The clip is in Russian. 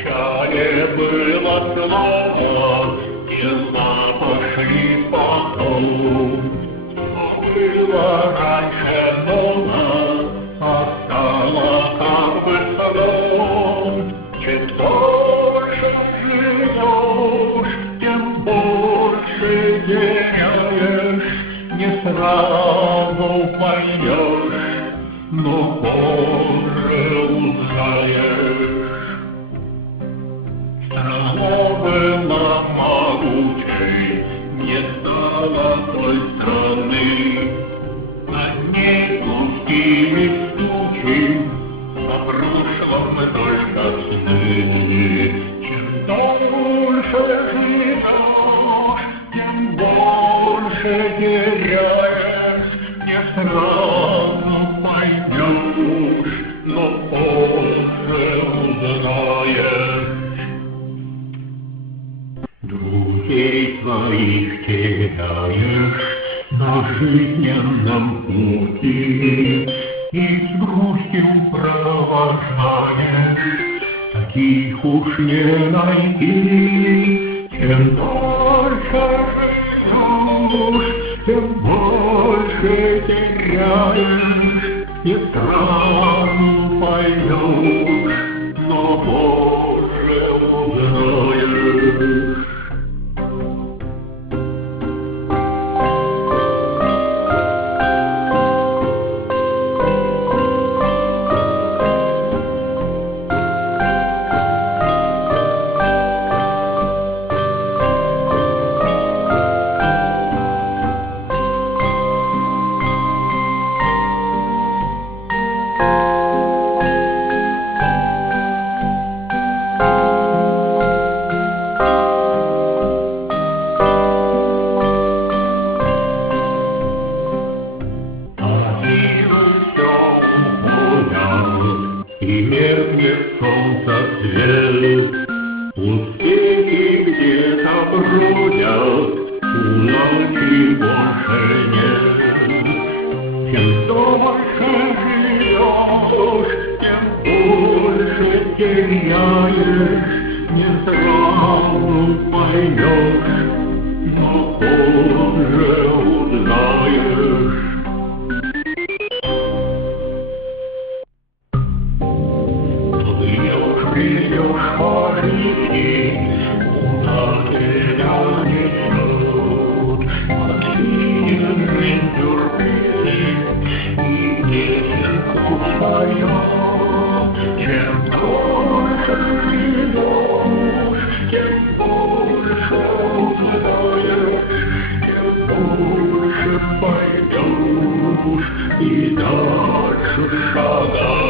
начале было слово, дела пошли потом. Было раньше много, а стало как бы сором. Чем дольше живешь, тем больше теряешь. Не сразу поймешь, но позже узнаешь. Страна была могучей, не стало той страны. Над ней густыми тучи, о прошлом только сны. Чем дольше живешь, тем больше теряешь. Не сразу поймешь, но позже узнаешь. Друзей твоих теряешь на жизненном пути и с грустью провожаешь, таких уж не найти. Чем дольше живешь, тем больше теряешь. Не сразу поймешь, но позже узнаешь. И меркнет солнце свет, пустыни где-то бродят, у ночи больше нет. Чем дольше живешь, тем больше теряешь. Не сразу поймешь, но позже узнаешь. Придешь по реке, куда тебя несет, отсеянный сюрпризы, и песенку поет. Чем дольше живешь, тем больше узнаешь, тем больше пойдешь и дальше шагаешь.